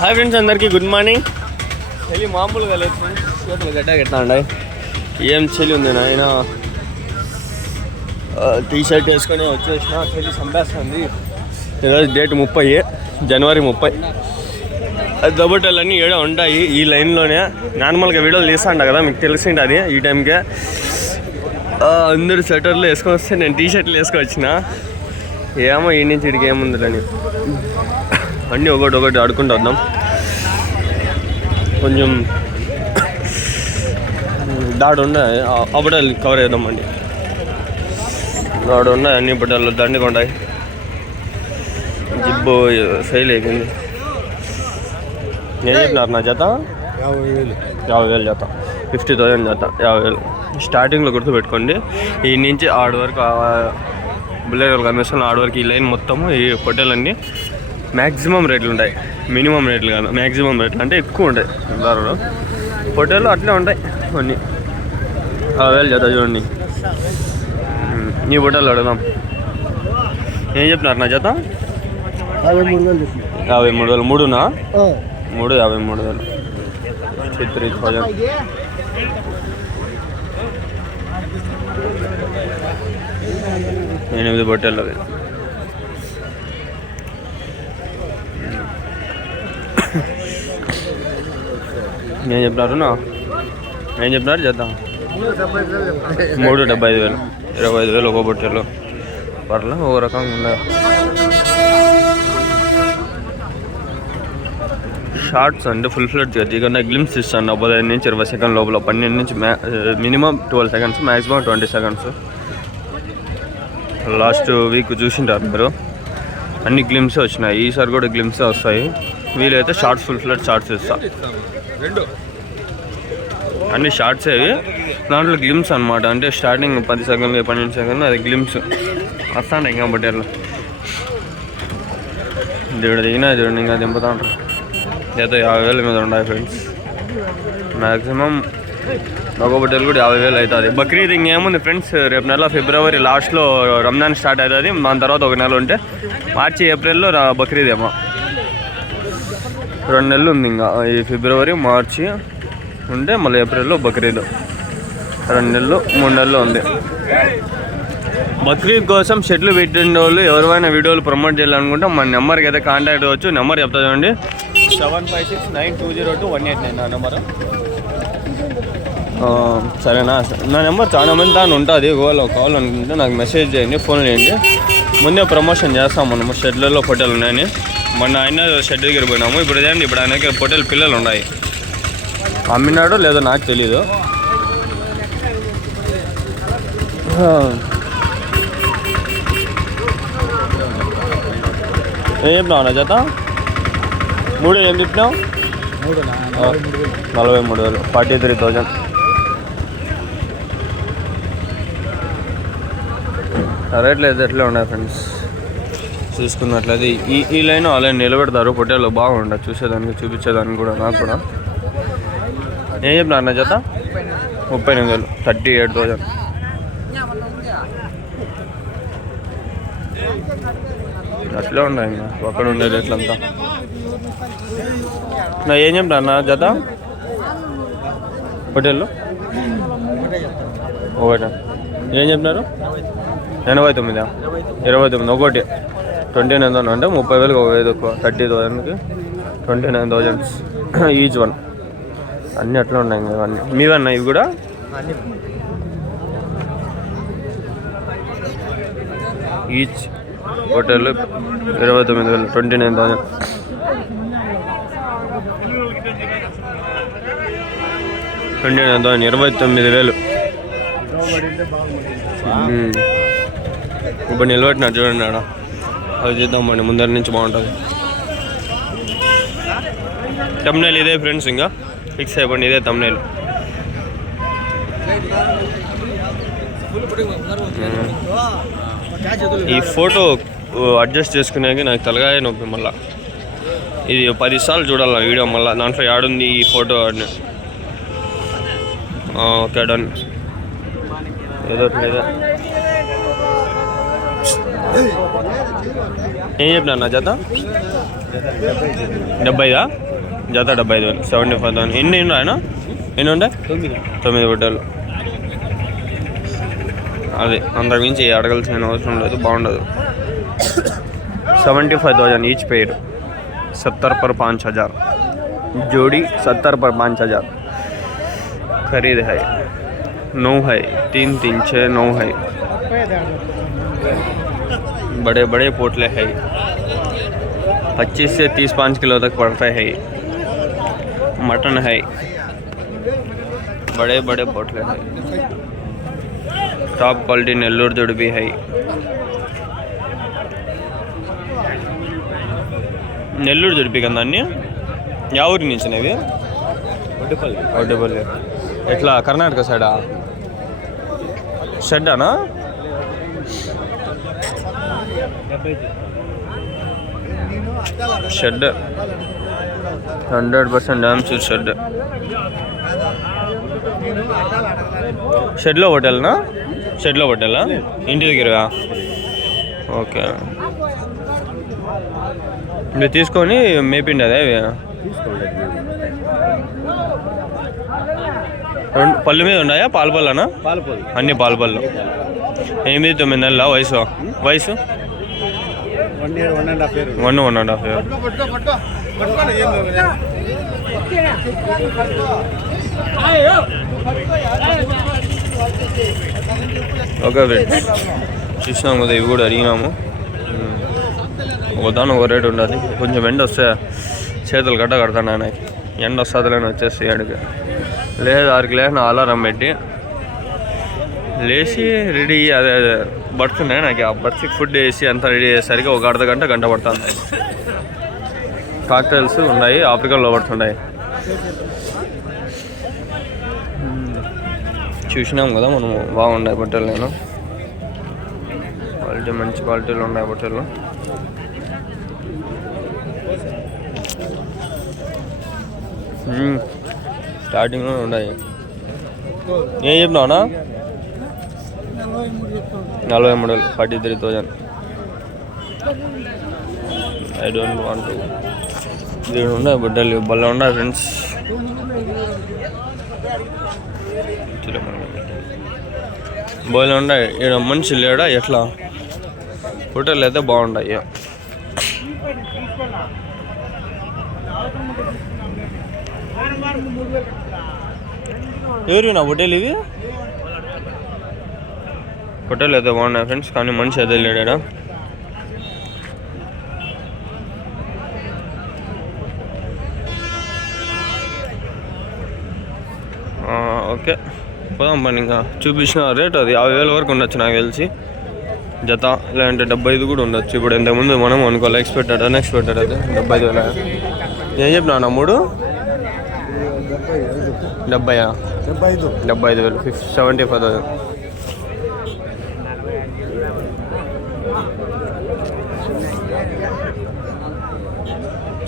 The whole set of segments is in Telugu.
హాయ్ ఫ్రెండ్స్, అందరికీ గుడ్ మార్నింగ్. చలి మామూలుగా లేదు ఫ్రెండ్స్, చేతులు గడ్డ ఉన్నాయి. ఏం చలి ఉంది నాయన. టీ షర్ట్ వేసుకొని వచ్చేసిన. చలి చంపేస్తుంది. ఈరోజు డేట్ 30 జనవరి 30. దొబ్బటలన్నీ ఏడో ఉంటాయి ఈ లైన్లోనే. నార్మల్గా వీడియోలు తీస్తాంట కదా, మీకు తెలిసింది అది. ఈ టైంకే అందరు స్వెటర్లు వేసుకొని వస్తే నేను టీ షర్ట్లు వేసుకొని వచ్చిన. ఏమో ఈ నుంచి ఇడికి ఏముందని అన్నీ ఒకటి ఆడుకుంటూ వద్దాం. కొంచెం దాడు ఉన్నాయి, ఆ బుట్టలు కవర్ చేద్దామండి. దాడు ఉన్నాయి, అన్ని బుట్టలు దండిగా ఉన్నాయి. జిబ్బు ఫెయిల్ అయిపోయింది. ఏం చెప్పినారు నా జత? 50,000 జత, 50,000 జత, 50,000. స్టార్టింగ్లో గుర్తుపెట్టుకోండి, ఈ నుంచి ఆడ వరకు బుల్లెట్ కమిషన్ ఆడ వరకు ఈ లైన్ మొత్తము ఈ పొట్టేలన్నీ మ్యాక్సిమం రేట్లు ఉంటాయి. మినిమం రేట్లు కాదు, మ్యాక్సిమం రేట్లు అంటే ఎక్కువ ఉంటాయి. ధరలు పొట్టేలు అట్లే ఉంటాయి అన్నీ. 50,000 జత చూడండి. నీ పొట్టేలు అడుగుదాం. ఏం చెప్పినారు నా జత? 53,000. మూడునా? 53,000. 3,000. 8 పొట్టేళ్ళు అవి. ఏం చెప్పినారు జత? 3,75,000. 25,000 ఒక పొట్టేలు. పర్లే, ఒక రకంగా ఉన్నాయి. షార్ట్స్ అంటే ఫుల్ ఫ్లెడ్జ్ దిగకుండా గ్లిమ్స్ ఇస్తాను. 15 నుంచి 20 సెకండ్ లోపల, 12 నుంచి minimum 12 seconds, maximum 20 seconds. Last week చూసింటారు మీరు, అన్ని గ్లిమ్సే వచ్చినాయి. ఈసారి కూడా గ్లిమ్సే వస్తాయి. వీలైతే షార్ట్స్, ఫుల్ ఫ్లెడ్జ్ షార్ట్స్ ఇస్తా. అన్ని షార్ట్సే అవి. దాంట్లో గ్లిమ్స్ అనమాట. అంటే స్టార్టింగ్ 10 సెకండ్లు 12 సెకండ్లు అది గ్లిమ్స్ వస్తాంట. ఇంకా బట్టేళ్ళు దేవుడు దిగినా చూడండి, ఇంకా దింపుతా ఉంటారు. ఏదో 50,000 మీద ఉన్నాయి ఫ్రెండ్స్. మ్యాక్సిమం ఒక బట్టలు కూడా 50,000 అవుతుంది. బక్రీద్ ఇంకేముంది ఫ్రెండ్స్, రేపు నెల ఫిబ్రవరి లాస్ట్లో రంజాన్ స్టార్ట్ అవుతుంది. దాని తర్వాత ఒక నెల ఉంటే మార్చి ఏప్రిల్లో బక్రీద్ ఏమో. 2 నెలలు ఉంది ఇంకా. ఈ ఫిబ్రవరి మార్చి ఉంటే మళ్ళీ ఏప్రిల్లో బక్రీద్. 2 నెలలు 3 నెలలు ఉంది. బక్రీద్ కోసం షెడ్లు పెట్టిన వాళ్ళు ఎవరైనా వీడియోలు ప్రమోట్ చేయాలనుకుంటే మన నెంబర్కి అయితే కాంటాక్ట్ అవ్వచ్చు. నెంబర్ చెప్తా చూడండి, 7569202189 నా నెంబరు. సరేనా? నా నెంబర్ చాలా మంది దాని ఉంటుంది. కావాలనుకుంటే నాకు మెసేజ్ చేయండి, ఫోన్ చేయండి. ముందే ప్రమోషన్ చేస్తాం మనము. షెడ్లలో పొట్టేలు ఉన్నాయని. మొన్న ఆయన షెడ్ దగ్గర పోయినాము. ఇప్పుడు చేయండి, ఇప్పుడు ఆయన దగ్గర పొట్టేలు పిల్లలు ఉన్నాయి. అమ్మినాడో లేదో నాకు తెలీదు. ఏం చెప్పినావు నా జత? 3 ఏం చెప్పినావు? 43,000, 43,000. రేట్లు అయితే ఎట్లా ఉన్నాయి ఫ్రెండ్స్ చూసుకున్నట్లయితే. ఈ లైన్ ఆ లైన్ నిలబెడతారు. పొట్టేళ్ళు బాగుంటాయి చూసేదానికి, చూపించేదానికి కూడా. నాకు కూడా ఏం చెప్పినారు నా జత? 38,000, 38,000. అట్లే ఉన్నాయి ఇంకా అక్కడ ఉండే రేట్లంతా. నా ఏం చెప్పినారు నా జత పొట్టేళ్ళు? ఒకటి ఏం చెప్పినారు? 89,000. 29 ఒకటి 29,000 అంటే 30,000 ఒక 5 ఎక్కువ. 30,000కి 29,000 ఈచ్ వన్. అన్నీ అట్లా ఉన్నాయి ఇంకా. ఇవన్నీ మీవన్నా ఇవి కూడా? Each hotel 29,000, 29,000. $29,000, 29,000. ఇప్పుడు నిలబెట్టినాడు చూడండి ఆడ. అది చేద్దామండి, ముందర నుంచి బాగుంటుంది. తమ్నైల్ ఇదే ఫ్రెండ్స్, ఇంకా ఫిక్స్ అయిపోండి, ఇదే తమ్నైల్. ఈ ఫోటో అడ్జస్ట్ చేసుకునేకి నాకు తలగాయ నొప్పి. మళ్ళీ ఇది 10 సార్లు చూడాలి వీడియో. మళ్ళీ దాంట్లో యాడుంది ఈ ఫోటో అని. Okay done. ఏదో లేదా ఏం చెప్పినా నా జత? 70. జత 75,000, 75,000. ఎన్ని ఉన్నాయన? ఎన్ని ఉండే? 9 గుడ్డలు. అదే అంతకు మించి అడగాల్సిన అవసరం లేదు, బాగుండదు. 75,000 ఈచ్ पेयर, 70 पर 5,000 जोड़ी, 70 पर 5,000 खरीद है. 9 है, 3, 3, 6, 9 है. बड़े बड़े पोटले है, 25 से 30-5 किलो तक पड़ते हैं. मटन है, बड़े बड़े पोटले है. टॉप क्वालिटी नेल्लूर जोड़ भी है. నెల్లూరు జడిపి కదా అన్నీ. యా ఊరి నుంచి అనేవి? ఒడ్డేపల్లి. ఎట్లా కర్ణాటక సైడా? షెడ్డానా? Shed 100% damn sure shed. షెడ్లో హోటల్నా? షెడ్లో హోటలా? ఇంటి దగ్గరగా? ఓకే. మీరు తీసుకొని మేపిండి అదే పళ్ళు మీద ఉన్నాయా? పాలు పళ్ళనా? అన్ని పాలు పళ్ళు. 8-9 నెలల వయసు? 1.5 year. ఓకే చూసినాము కదా, ఇవి కూడా అడిగినాము. ఒకదాని ఒక రేటు ఉండాలి. కొంచెం ఎండ వస్తే చేతులు గడ్డ కడతాను ఆయనకి. ఎండ వస్తుందిలేని వచ్చేసి అడిగి లేదు 6కి లేచిన అలారం పెట్టి లేచి రెడీ అదే బర్డ్స్ ఉన్నాయి నాకు. ఆ బర్డ్స్కి ఫుడ్ వేసి అంతా రెడీ అయ్యేసరికి ఒక అర్ధ గంట పడుతుంది. కాక్టైల్స్ ఉన్నాయి, ఆఫ్రికన్ లవర్స్ ఉన్నాయి. చూసినాం కదా మనము, బాగున్నాయి బట్టలు. నేను క్వాలిటీ మంచి క్వాలిటీలు ఉన్నాయి బట్టలు. స్టార్టింగ్లో ఉన్నాయి. ఏం చెప్పినావునా? 43, 43,000. I don't want to. దీని ఉన్నాయి బట్టలు బల్ల ఉన్నాయి ఫ్రెండ్స్. బోలు ఉన్నాయి. ఇక్కడ మనిషి లేడా? ఎట్లా హోటల్ అయితే బాగుంటాయి. ఎవరు నా హోటల్ ఇవి? హోటల్ అయితే బాగున్నాయి ఫ్రెండ్స్, కానీ మనిషి అయితే లేడా. ఓకే పోదాం పని. ఇంకా చూపించిన రేట్ అది 50,000 వరకు ఉండొచ్చు నాకు తెలిసి జత, లేదంటే 75 కూడా ఉండొచ్చు. ఇప్పుడు ఇంతకుముందు మనం అనుకోవాలి ఎక్స్పెక్టెడ్ అన్ఎక్స్పెక్టెడ్ అయితే 75,000. ఏం చెప్పినా నా 3? 75,000,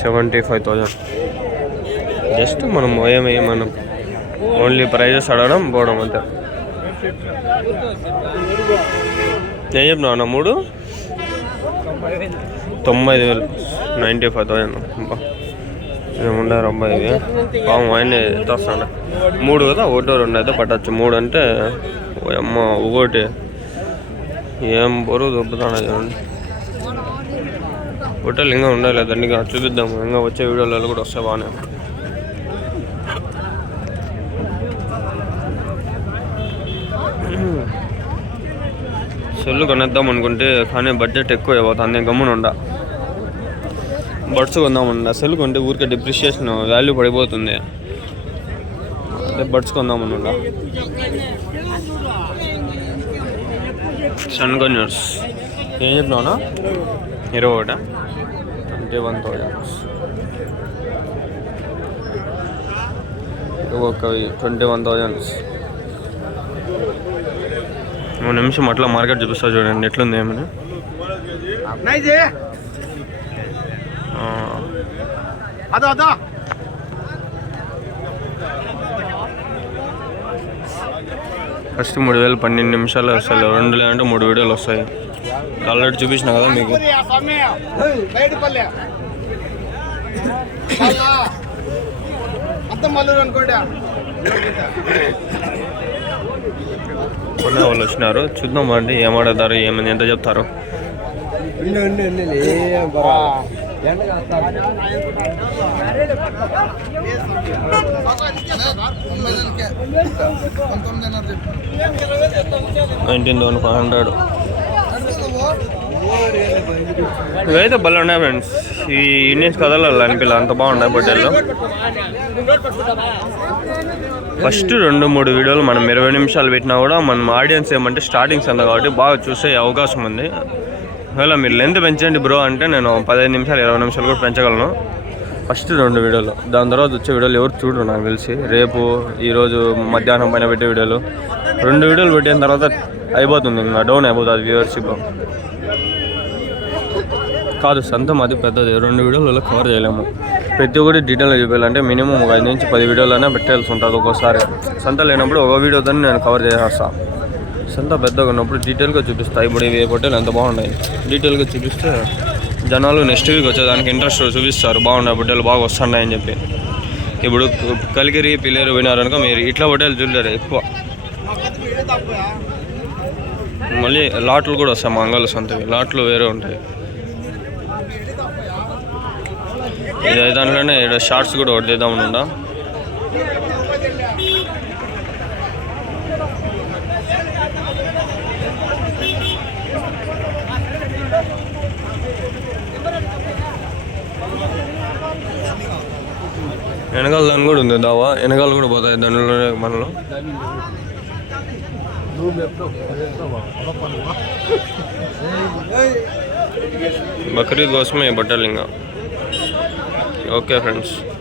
75,000. జస్ట్ మనం మనం ఓన్లీ ప్రైజెస్ అడగడం పోవడం అంతే. ఏం చెప్పినావు అన్న? 3? 90,000, 95,000. ఏముండారు అబ్బాయి ఇవి పాము ఆయన తెస్తాడు. 3 కదా, 1 2 అయితే పట్టచ్చు. 3 అంటే అమ్మ ఒకటి ఏం బరువు దొబ్బుతాడు చూడండి. హోటల్ ఇంకా ఉండాలి దాన్ని చూపిద్దాము. ఇంకా వచ్చే వీడియోలలో కూడా వస్తాయి బాగానే. సెల్లు కొనేద్దాం అనుకుంటే కానీ బడ్జెట్ ఎక్కువ అయిపోతుంది. గమ్మున ఉండ బడ్స్ కొందామన్నా. సెల్ కొంటే ఊరికే డిప్రిషియేషన్ వాల్యూ పడిపోతుంది. అదే బడ్స్ కొందామన్నా. సన్ కన్యూర్స్ ఏం చెప్పినావునా? 21, 21,000. ఒక 21,000. నిమిషం అట్లా మార్కెట్ చూపిస్తా చూడండి ఎట్లుంది ఏమని. ఫస్ట్ 3,000 12 నిమిషాలు వస్తాయి. 2 లేదంటే 3 వీడియోలు వస్తాయి. ఆల్రెడీ చూపించిన కదా మీకు. కొనే వాళ్ళు వచ్చినారు, చూద్దాం అండి ఏమాడతారు, ఏమని ఎంత చెప్తారు. $19,500 ఇవైతే భలే ఉన్నాయి ఫ్రెండ్స్. ఈ ఇండియన్స్ కథలు అనిపించాలి, అంత బాగున్నాయి బొట్టెల్లో. ఫస్ట్ 2-3 వీడియోలు మనం 20 నిమిషాలు పెట్టినా కూడా మనం ఆడియన్స్ ఏమంటే స్టార్టింగ్స్ అంత కాబట్టి బాగా చూసే అవకాశం ఉంది. ఒకవేళ మీరు లెంత్ పెంచండి బ్రో అంటే నేను 15 నిమిషాలు 20 నిమిషాలు కూడా పెంచగలను. ఫస్ట్ 2 వీడియోలు, దాని తర్వాత వచ్చే వీడియోలు ఎవరు చూడరు నాకు తెలిసి. రేపు ఈరోజు మధ్యాహ్నం పైన పెట్టే వీడియోలు 2 వీడియోలు పెట్టిన తర్వాత అయిపోతుంది, ఇంకా డౌన్ అయిపోతుంది వ్యూవర్షిప్. కాదు సంతం అది పెద్దది, 2 వీడియోలలో కవర్ చేయలేము. ప్రతి ఒక్కటి డీటెయిల్గా చూపించాలంటే మినిమం ఒక 5 నుంచి 10 వీడియోలైనా పెట్టాల్సి ఉంటుంది. ఒక్కోసారి సంత లేనప్పుడు ఒక వీడియోతో నేను కవర్ చేసేస్తాను. సంత పెద్దగా ఉన్నప్పుడు డీటెయిల్గా చూపిస్తాను. ఇప్పుడు ఇవి పొట్టేలు ఎంత బాగున్నాయి, డీటెయిల్గా చూపిస్తే జనాలు నెక్స్ట్ వీక్ వచ్చేదానికి ఇంట్రెస్ట్ చూపిస్తారు. బాగున్నాయి పొట్టేలు, బాగా వస్తున్నాయని చెప్పి. ఇప్పుడు కలిగిరి పిల్లేరు వినారనుకో మీరు ఇట్లా పొట్టేలు చూడలేరు ఎక్కువ. మళ్ళీ లాట్లు కూడా వస్తాయి, మంగళ సంతకి లాట్లు వేరే ఉంటాయి. ఇది దాంట్లోనే షార్ట్స్ కూడా ఒకటి తీద్దామనుండా. వెనకాల దాని కూడా ఉంది దావా, వెనకాల కూడా పోతాయి దానిలోనే మనలో. బక్రీద్ కోసమే బట్టలు ఇంకా. Okay friends.